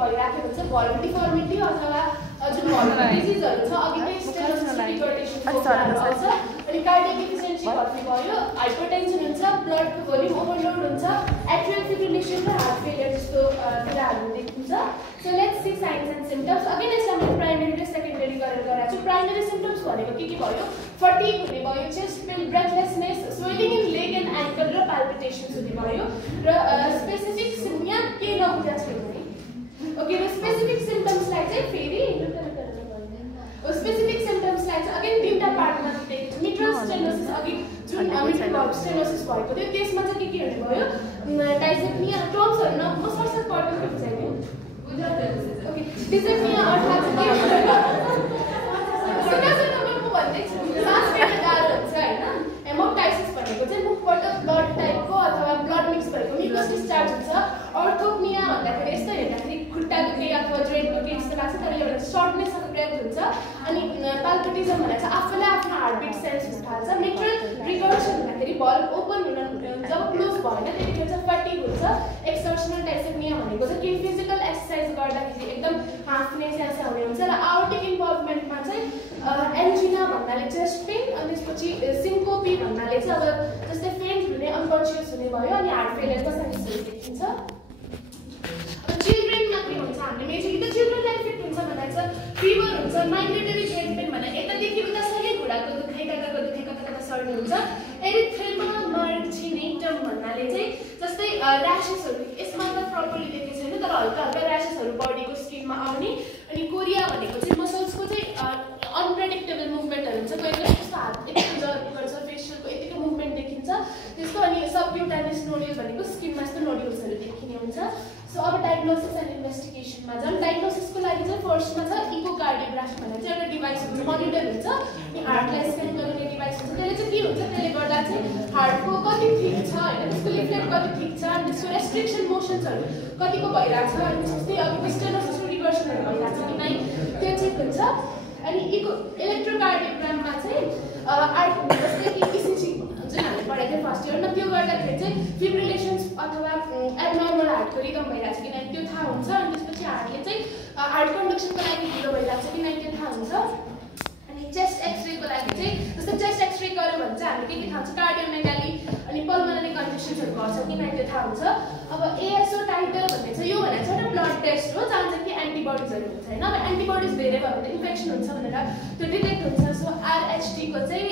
भइराखेको हुन्छ भल्भ डिफर्मिटी अथवा जुन भल्भ डिजिजहरू छ अघि नै स्टेनोसिस रिगर्डेसनको कुराहरू आउँछ अनि कार्डियक इफिसिएन्सी घट्ने भयो हाइपरटेन्सन हुन्छ ब्लडको भोल्युम ओभरलोड हुन्छ एट्रियल फिब्रिलेसन र हार्ट फेलियर जस्तो कुराहरू देखिन्छ so let's see science and symptoms again यसलाई मैले प्राइमेरी र सेकेन्डरी गरेर गराएको छु प्राइमेरी सिम्पटम्स भनेको के भयो फटिग हुने भयो chest pain breathlessness swelling in leg and ankle र पाल्पिटेसन्स हुने भयो र स्पेसिफिक यहाँ के नबुझा छैन नि ओके र स्पेसिफिक सिम्पटम्सलाई चाहिँ फेरि स्पेसिफिक सिम्पटम्सलाई चाहिँ अगेन तीनटा पार्टमा दिएको छु मिट्रल स्टेनोसिस अघि जुन मिट्रल स्टेनोसिस भएको थियो त्यसमा चाहिँ के हुने भयो डाइसेप्निया टर्म्सहरू न म सरसर पढ्नु खोज्छ नि ओके डिसेप्निया अर्थात् के सास फेर्न गाह्रो हुन्छ होइन हेमोप्टाइसिस भनेको चाहिँ मुखबाट ब्लड टाइपको अथवा ब्लड मिक्स भएको म्युकस डिस्चार्ज हुन्छ अर्थोप्निया भन्दाखेरि यस्तो हेर्दाखेरि खुट्टा दुखे अथवा जोइन्ट दुखे जस्तो लाग्छ तर एउटा सर्टनेस अफ ब्रेथ हुन्छ अनि पाल्पिटिजम भनेको चाहिँ आफूलाई आफ्नो हार्टबिट सेन्स हुन थाल्छ मिट्रल रिगर्सन भन्दाखेरि भल्भ ओपन हुन जब क्लोज भएन त्यतिखेर चाहिँ फटिग हुन्छ एक्सर्सनल डाइसेप्निया भनेको चाहिँ केही फिजिकल एक्सर्साइज गर्दाखेरि एकदम हाँफ्ने स्यास्याउने हुन्छ र आउटिक इन्भल्भमेन्टमा चाहिँ एन्जिना भन्नाले चेस्ट पेन अनि त्यसपछि सिन्कोपी भन्नाले चाहिँ अब जस्तै फेन्ट हुने अनकन्सियस हुने भयो अनि हार्ट फेलियरको साइन्सहरू देखिन्छ अब चिल्ड्रेनमा के हुन्छ हामीले मेजरली त चिल्ड्रेनलाई इफेक्ट हुन्छ भनेर चाहिँ फिभर हुन्छ माइग्रेटरी हेड पेन भनेर यतादेखि उतासम्मै घुँडाको दुखाइ काकाको दुखाइ कता सर्ने हुन्छ एरिथ्रेमा मार्जिनेटम भन्नाले चाहिँ जस्तै ऱ्यासेसहरू यसमा त प्रपरली देखेको छैन तर हल्का हल्का ऱ्यासेसहरू बडीको स्किनमा आउने अनि कोरिया भनेको चाहिँ मसल्सको चाहिँ अनप्रेडिक्टेबल मुभमेन्टहरू हुन्छ कोही बेला त्यस्तो हात यति गर्छ फेसियलको यतिको मुभमेन्ट देखिन्छ त्यस्तो अनि सबक्युटानियस नोड्युल भनेको स्किनमा यस्तो नोड्युल्सहरू देखिने हुन्छ सो अब डायग्नोसिस एन्ड इन्भेस्टिगेसनमा जाउँ डायग्नोसिसको लागि चाहिँ फर्स्टमा छ इकोकार्डियोग्राफी भन्ने चाहिँ एउटा डिभाइस हुन्छ मोनिटर हुन्छ अनि हार्टलाई स्क्यान गर्ने डिभाइस हुन्छ त्यसले चाहिँ के हुन्छ त्यसले गर्दा चाहिँ हार्टको कति ठिक छ होइन त्यसको लिफ्लेट कति ठिक छ अनि त्यसको रेस्ट्रिक्सन मोसन्सहरू कतिको भइरहेको छ अनि त्यस्तै अब स्टेनोसिस रिभर्सनहरू भइरहेको छ कि नै त्यो चेक हुन्छ अनि इलेक्ट्रोकार्डियोग्राममा चाहिँ जस्तै कि इसिजी जुन हामीले पढाएको थियो फर्स्ट इयरमा त्यो गर्दाखेरि चाहिँ फिब्रिलेसन्स अथवा एबनर्मल हार्टको रिदम भइरहेको छ कि नै त्यो थाहा हुन्छ अनि त्यसपछि हार्टले चाहिँ हार्ट कन्डक्सनको लागि ढिलो भइरहेको छ कि नै त्यो थाहा हुन्छ अनि चेस्ट एक्सरेको लागि चाहिँ जस्तै चेस्ट एक्सरे गऱ्यो भने चाहिँ हामीले के थाहा हुन्छ कार्डियोमेगाली अनि पल्मोनरी कन्डिसन्सहरू गर्छ कि नै त्यो थाहा हुन्छ अब एएसओ टाइटर भन्ने चाहिँ यो भनेको चाहिँ एउटा ब्लड टेस्ट हो जहाँ चाहिँ कि एन्टिबडिजहरू हुन्छ होइन अब एन्टिबडिज धेरै भयो भने इन्फेक्सन हुन्छ भनेर त्यो डिटेक्ट हुन्छ सो आरएचटीको चाहिँ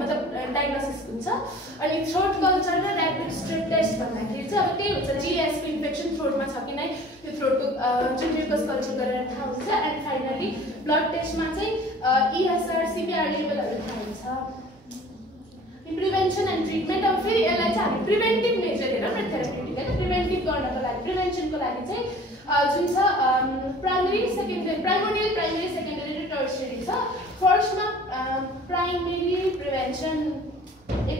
मतलब डायग्नोसिस हुन्छ अनि थ्रोट कल्चर र ऱ्यापिड स्ट्रेट टेस्ट भन्दाखेरि चाहिँ अब त्यही हुन्छ जिएसको इन्फेक्सन थ्रोटमा छ कि नै त्यो थ्रोटको जुन म्युकस कल्चर गरेर थाहा हुन्छ एन्ड फाइनली ब्लड टेस्टमा चाहिँ इएसआर सिपिआर लेभलहरू थाहा हुन्छ प्रिभेन्सन एन्ड ट्रिटमेन्ट अब फेरि यसलाई चाहिँ हामी प्रिभेन्टिभ मेजर हेरौँ न थेराप्युटिक होइन प्रिभेन्टिभ गर्नको लागि प्रिभेन्सनको लागि चाहिँ जुन छ primary secondary primordial primary secondary र टर्सियरी छ फर्स्टमा प्राइमरी प्रिभेन्सन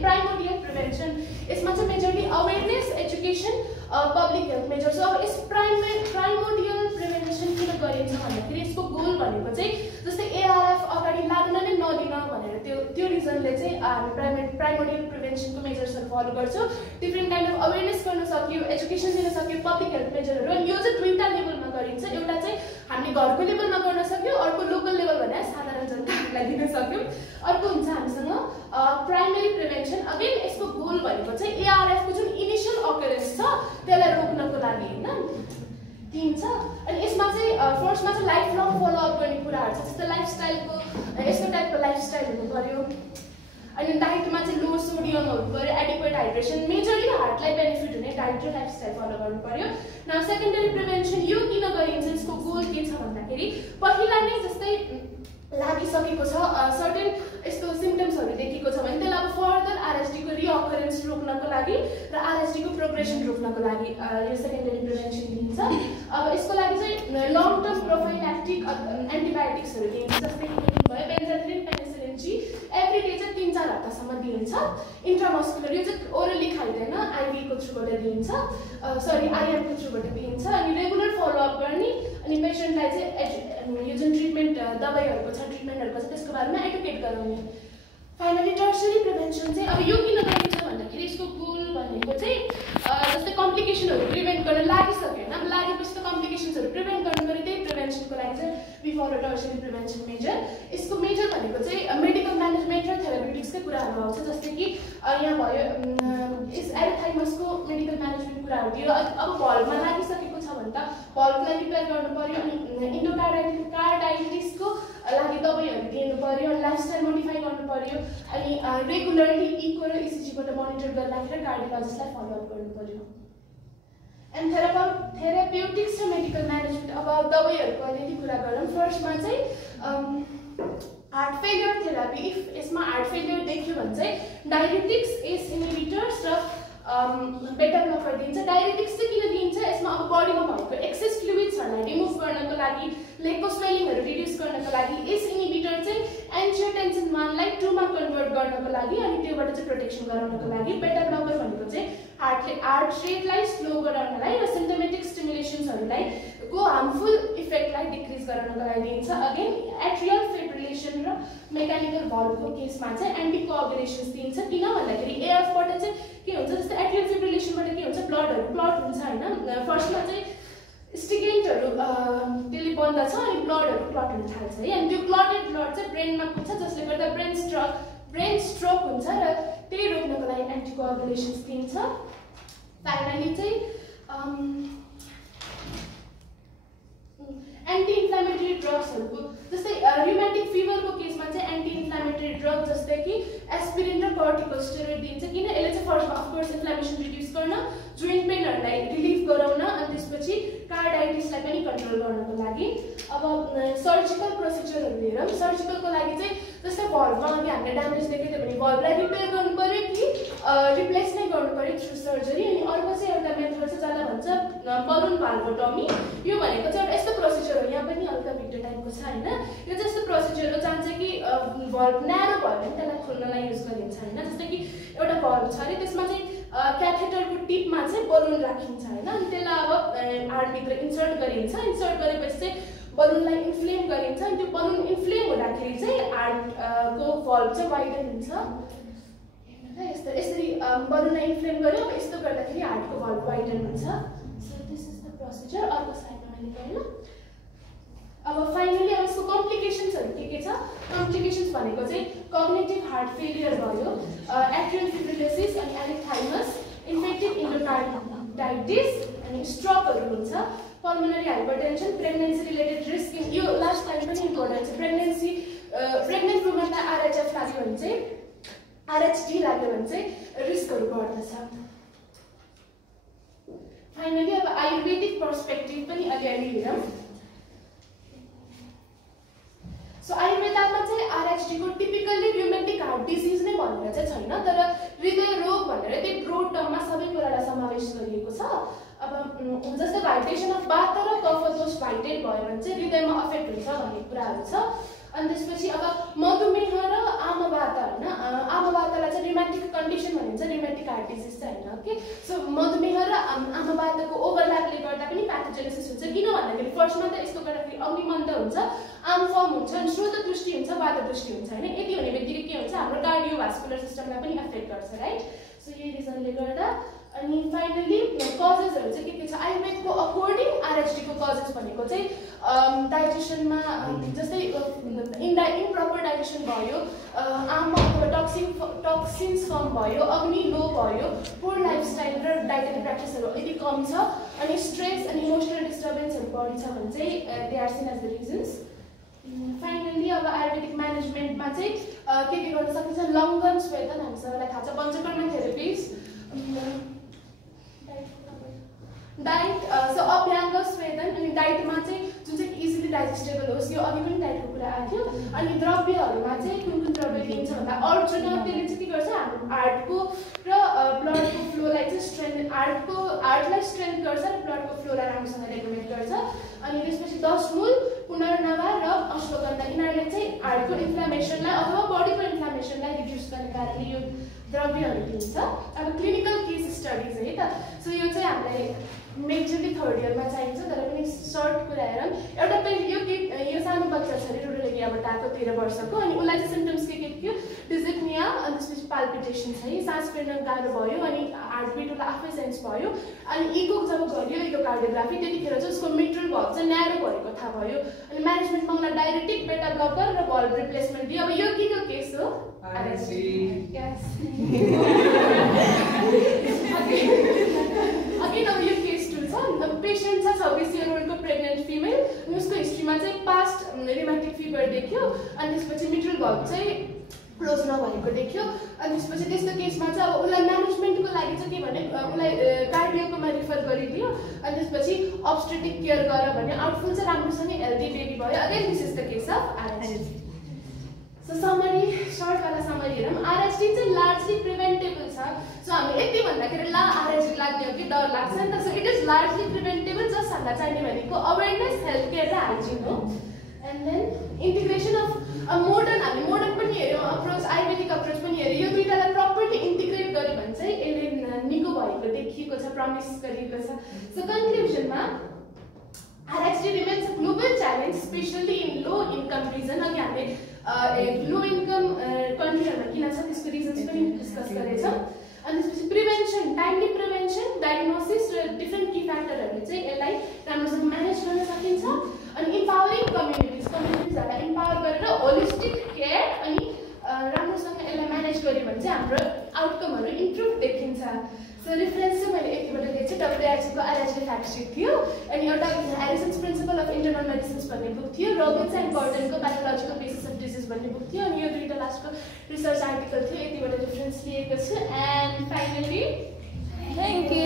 प्राइमोडियल प्रिभेन्सन यसमा चाहिँ majorly awareness education public health measures अब यस प्राइमोडियल प्रिभेन्सन किन गरिन्छ भन्दाखेरि यसको गोल भनेको चाहिँ जस्तै एआरएफ अगाडि लाग्न नै नदिन भनेर त्यो रिजनले चाहिँ हामी प्राइमोडियल प्रिभेन्सनको मेजर्सहरू फलो गर्छौँ डिफ्रेन्ट काइन्ड अफ अवेरनेस गर्न सक्यो एजुकेसन दिन सक्यो पब्लिक हेल्थ मेजरहरू अनि यो चाहिँ दुईवटा लेभलमा गरिन्छ एउटा चाहिँ हामीले घरको लेभलमा गर्न सक्यो अर्को लोकल लेभल भने साधारण जनतालाई दिन सक्यौँ अर्को हुन्छ हामीसँग प्राइमरी प्रिभेन्सन अगेन यसको गोल भनेको चाहिँ एआरएफको जुन इनिसियल अकरेन्स छ त्यसलाई रोक्नको लागि होइन दिन्छ अनि यसमा चाहिँ फर्स्टमा चाहिँ लाइफ लङ फलोअप गर्ने कुराहरू छ जस्तै लाइफस्टाइलको यस्तो टाइपको लाइफस्टाइल हुनु पऱ्यो अनि डाइटमा चाहिँ लो सोडियम हुनु पऱ्यो एडिक्वेट हाइड्रेसन मेजरली हार्टलाई बेनिफिट हुने डाइट र लाइफस्टाइल फलो गर्नु पऱ्यो न सेकेन्डरी प्रिभेन्सन यो किन गरिन्छ यसको गोल के छ भन्दाखेरि पहिला नै जस्तै लागिसकेको छ सर्टेन यस्तो सिम्पटम्सहरू देखेको छ भने त्यसलाई अब फर्दर आरएसडीको रिअकरेन्स रोक्नको लागि र आरएसडीको प्रोग्रेसन रोक्नको लागि यो सेकेन्डरी प्रिभेन्सन दिन्छ अब यसको लागि चाहिँ लङ टर्म प्रोफाइल्याक्टिक एन्टिबायोटिक्सहरू दिइन्छ जस्तै भयो बेन्जाथ्रिन पेनिसिलिन जी एभ्री डे चाहिँ 3-4 हप्तासम्म दिइन्छ इन्ट्रामस्कुलर यो चाहिँ ओरली खाइँदैन आइभीको थ्रुबाट दिइन्छ आइएमको थ्रुबाट दिइन्छ अनि रेगुलर फलोअप गर्ने अनि पेसेन्टलाई चाहिँ यो जुन ट्रिटमेन्ट दबाईहरूको छ ट्रिटमेन्टहरूको छ त्यसको बारेमा एडुकेट गराउने फाइनली टर्सियरी प्रिभेन्सन चाहिँ अब यो किन गरिन्छ भन्दाखेरि यसको गोल भनेको चाहिँ जस्तै कम्प्लिकेसनहरू प्रिभेन्ट गर्न लागिसक्यो होइन अब लागेपछि त कम्प्लिकेसन्सहरू prevent before tertiary prevention major. यसको मेजर भनेको चाहिँ मेडिकल म्यानेजमेन्ट र थेराप्युटिक्सकै कुराहरू आउँछ, जस्तै कि यहाँ भयो एरिथाइमसको मेडिकल म्यानेजमेन्ट कुराहरू दियो। अब भल्भमा लागिसकेको छ भने त भल्भलाई रिपेयर गर्नु पर्यो, अनि इन्डोकार्डाइटिसको लागि दबाईहरू दिनु पर्यो, लाइफस्टाइल मोडिफाई गर्नु पर्यो, अनि रेगुलरली इको र इसिजीबाट मोनिटर गर्दाखेरि कार्डियोलोजिस्टलाई फलोअप गर्नु पर्यो। एन्ड थेराप्युटिक्स र मेडिकल म्यानेजमेन्ट। अब दबाईहरूको अलिअलि कुरा गरौँ। फर्स्टमा चाहिँ हार्ट फेलियर थेरापी। इफ यसमा हार्ट फेलियर देखियो भने चाहिँ डायरेटिक्स, एस इन्हिबिटर्स र बेटा ब्लकर दिन्छ। डायरेटिक्स चाहिँ किन दिन्छ? यसमा अब बडीमा भएको एक्सेस फ्लुइड्सहरूलाई रिमुभ गर्नको लागि, लेगको स्वेलिङहरू रिड्युस गर्नको लागि। एस इन्हिबिटर चाहिँ एन्जियोटेन्सिन 1 लाई 2 मा कन्भर्ट गर्नको लागि, अनि त्योबाट चाहिँ प्रोटेक्सन गराउनको लागि। बेटा ब्लकर भनेको चाहिँ हार्ट रेटलाई स्लो गराउनलाई र सिम्पटोमेटिक स्टिमुलेसन्सहरूलाई को हार्मफुल इफेक्टलाई डिक्रिज गराउनको लागि दिन्छ। अगेन एट्रियल फिब्रिलेसन र मेकानिकल भल्भको केसमा चाहिँ एन्टिकोअगुलेसन्स दिन्छ। किन भन्दाखेरि एएफबाट चाहिँ के हुन्छ, जस्तै एट्रियल फिब्रिलेसनबाट के हुन्छ, ब्लडहरू क्लट हुन्छ होइन। फर्स्टमा चाहिँ स्टिकेन्टहरू त्यसले बन्दछ, अनि ब्लडहरू क्लट हुन थाल्छ है। अनि त्यो क्लटेड ब्लड चाहिँ ब्रेनमा पुग्छ, जसले गर्दा ब्रेन स्ट्रोक हुन्छ, र त्यही रोक्नको लागि एन्टिकोअगुलेसन्स दिन्छ। फाइनली चाहिँ एन्टी इन्फ्लामेटरी ड्रग्सहरूको, जस्तै र्युमेटिक फिभरको केसमा चाहिँ एन्टी इन्फ्लामेटरी ड्रग जस्तै कि एस्पिरिन र कर्टिकोस्टेरोइड दिन्छ। किन? यसले चाहिँ फर्स्टमा अफकोर्स इन्फ्लामेसन रिड्युस गर्न, जोइन्ट पेनहरूलाई रिलिफ गराउन, अनि त्यसपछि कार्डाइटिसलाई पनि कन्ट्रोल गर्नको लागि। अब सर्जिकल प्रोसिजरहरू हेरौँ। सर्जिकलको लागि चाहिँ जस्तै भल्भमा अघि हामीले ड्यामेज देखेको थियो भने भल्भलाई रिपेयर गर्नु पऱ्यो कि रिप्लेस नै गर्नु पऱ्यो थ्रु सर्जरी। अनि अर्को चाहिँ एउटा मेथड छ जसलाई भन्छ बलुन भाल्भोटोमी। यो भनेको चाहिँ एउटा यस्तो प्रोसिजर हो, यहाँ पनि हल्का भिडियो टाइपको छ होइन। यो चाहिँ यस्तो प्रोसिजर हो जहाँ चाहिँ कि भल्भ न्यारो भयो भने त्यसलाई खोल्नलाई युज गरिन्छ होइन। जस्तै कि एउटा भल्भ छ अरे, त्यसमा चाहिँ क्याथेटरको टिपमा चाहिँ बलुन राखिन्छ होइन, अनि त्यसलाई अब हार्टभित्र इन्सर्ट गरिन्छ। इन्सर्ट गरेपछि चाहिँ बलुनलाई इन्फ्लेम गरिन्छ, अनि त्यो बलुन इन्फ्लेम हुँदाखेरि चाहिँ हार्टको भल्भ चाहिँ वाइडन हुन्छ। यसरी बलुनलाई इन्फ्लेम गर्यो, अब यस्तो गर्दाखेरि हार्टको भल्भ वाइडन हुन्छ। So this is the procedure. अर्को साइडमा मैले गरेँ। अब फाइनली अब यसको कम्प्लिकेसन्सहरू के छ? कम्प्लिकेसन्स भनेको चाहिँ कग्निटिभ हार्ट फेलियर भयो, एट्रियल फिब्रिलेसिस, अनि एरिथाइमस, इन्फेक्टिभ इन्डोकार्डाइटिस, अनि स्ट्रोकहरू हुन्छ। Pulmonary hypertension, pregnancy related risk. यो लास्ट टाइम पनि इम्पोर्टेन्ट छ। प्रेग्नेन्ट वुमनलाई आरएचएफ लाग्यो भने चाहिँ, आरएचडी लाग्यो भने चाहिँ रिस्कहरू बढ्दछ। फाइनली अब आयुर्वेदिक पर्सपेक्टिभ पनि अलिअलि हेरौँ। सो आयुर्वेदमा चाहिँ आरएचडीको टिपिकल्ली र्युमेटिक हार्ट डिजिज नै भनेर चाहिँ छैन, तर हृदय रोग भनेर त्यही ब्रोड टर्ममा सबै कुरालाई समावेश गरिएको छ। अब जस्तै भाइब्रेसन अफ वात र कफदोष भाइटेट भयो भने चाहिँ हृदयमा अफेक्ट हुन्छ भन्ने कुराहरू छ। अनि त्यसपछि अब मधुमेह र आमावात होइन, आमावातलाई चाहिँ रिमेटिक कन्डिसन भनिन्छ, रिमेटिक हार्ट डिजिज चाहिँ होइन। ओके, सो मधुमेह र आमावातको ओभरल्यापले गर्दा पनि प्याथोजेनेसिस हुन्छ। किन भन्दाखेरि फर्स्टमा त यस्तो गर्दाखेरि अग्निमन्द हुन्छ, आर्म फर्म हुन्छ, अनि स्रोत दृष्टि हुन्छ, वात दृष्टि हुन्छ होइन। यति हुने बित्तिकै के हुन्छ, हाम्रो कार्डियोभास्कुलर सिस्टमलाई पनि एफेक्ट गर्छ राइट। सो यही रिजनले गर्दा। अनि फाइनली कजेसहरू चाहिँ के छ? आयुर्वेदको अकर्डिङ आरएचडीको कजेस भनेको चाहिँ डाइजेसनमा, जस्तै इम्प्रपर डाइजेसन भयो, आमा अथवा टक्सिन्स कम भयो, अग्नि लो भयो, पुर लाइफस्टाइल र डाइटरी प्र्याक्टिसहरू यदि कम छ, अनि स्ट्रेस अनि इमोसनल डिस्टर्बेन्सहरू बढी छ भने चाहिँ they are seen as the reasons. Finally अब आयुर्वेदिक म्यानेजमेन्टमा चाहिँ के गर्न सकिन्छ? लङ्गन स्वेदन, हामी सबैलाई थाहा छ, पञ्चकर्म थेरापिज, डाइट। सो अभ्याङ्ग स्वेदन, अनि डाइटमा चाहिँ जुन चाहिँ इजिली डाइजेस्टेबल होस्, यो अघि पनि डाइटको कुरा आएको थियो। अनि द्रव्यहरूमा चाहिँ कुन द्रव्य दिन्छ भन्दा अर्जुन, त्यसले चाहिँ के गर्छ, हाम्रो हार्टको र ब्लडको फ्लोलाई चाहिँ हार्टलाई स्ट्रेन्थ गर्छ र ब्लडको फ्लोलाई राम्रोसँग रेगुलेट गर्छ। अनि त्यसपछि 10 मूल, पुनर्नवा र अश्वगन्धा, यिनीहरूले चाहिँ हार्टको इन्फ्लामेसनलाई अथवा बडीको इन्फ्लामेसनलाई रिड्युस गर्ने कारणले यो द्रव्यहरू दिन्छ। अब क्लिनिकल केस स्टडिज है त। सो यो चाहिँ हामीलाई मेजरली 3rd इयरमा चाहिन्छ तर पनि सर्ट कुरा हेरौँ एउटा यो सानो बच्चा छ अरे रुरल एरियाबाट आएको 13 वर्षको अनि उसलाई चाहिँ सिम्टम्स के थियो डिजिप्निया अनि त्यसपछि पाल्पिटेसन छ सास फेर्न गाह्रो भयो अनि हार्टबिट उसलाई आफै सेन्स भयो अनि इको जब गरियो इकोकार्डियोग्राफी त्यतिखेर चाहिँ उसको मिट्रल भल्भ चाहिँ न्यारो भएको थाहा भयो अनि म्यानेजमेन्टमा उसलाई डायरेटिक बेटा ब्लकर र भल्भ रिप्लेसमेन्ट दियो अब यो के केस हो अगेन अब यो केस 2 छ पेसेन्ट छ 26 इयर ओल्डको प्रेग्नेन्ट फिमेल अनि उसको हिस्ट्रीमा चाहिँ पास्ट रिमेटिक फिभर देख्यो अनि त्यसपछि मिट्रल भल्भ चाहिँ क्लोज नभएको देख्यो अनि त्यसपछि त्यस्तो केसमा चाहिँ अब उसलाई म्यानेजमेन्टको लागि चाहिँ के भने उसलाई कार्डियोकोमा रिफर गरिदियो अनि त्यसपछि अब्स्टेटिक केयर गर भने आउटफुल चाहिँ राम्रोसँग हेल्दी बेबी भयो again this is the case of RHD so summary सर्टवाला समरी हेरौँ आरएचडी चाहिँ लार्जली प्रिभेन्टेबल छ सो हामी यति भन्दाखेरि ला आरएचडी लाग्ने हो कि डर लाग्छ नि त so it is largely preventable just हामीलाई चाहिने भनेको अवेरनेस हेल्थ केयर र हाइजिन हो and then integration of modern हामी मोडर्न पनि हेऱ्यौँ अप्रोच आयुर्वेदिक अप्रोच पनि हेऱ्यौँ यो दुईटालाई प्रपरली इन्टिग्रेट गर्यो भने चाहिँ यसले निको भएको देखिएको छ प्रमिस गरिएको छ so कन्क्लुजनमा RHD remains a global challenge, especially in low-income region. अघि हामीले low-income countryहरुमा किन छ त्यसको रिजन्स पनि डिस्कस गरेछौँ अनि त्यसपछि प्रिभेन्सन टाइमली प्रिभेन्सन डायग्नोसिस र डिफरेन्ट की फ्याक्टरहरूले चाहिँ यसलाई राम्रोसँग म्यानेज गर्न सकिन्छ अनि इम्पावरिङ कम्युनिटिजहरूलाई इम्पावर गरेर होलिस्टिक केयर अनि राम्रोसँग यसलाई म्यानेज गर्यो भने चाहिँ हाम्रो आउटकमहरू इम्प्रुभ देखिन्छ सो रेफरेन्स चाहिँ मैले यतिबाट दिएको छु WHO को RHD फ्याक्ट सिट थियो अनि एउटा Harrison's principle of internal medicines भन्ने बुक थियो रोबिन्स एन्ड गॉर्डनको बायोलोजिकल बेसिस अफ डिजिज भन्ने बुक थियो अनि यो दुईटा लास्टको रिसर्च आर्टिकल थियो यतिबाट रेफरेन्स लिएको छु एन्ड फाइनली थ्याङ्क यू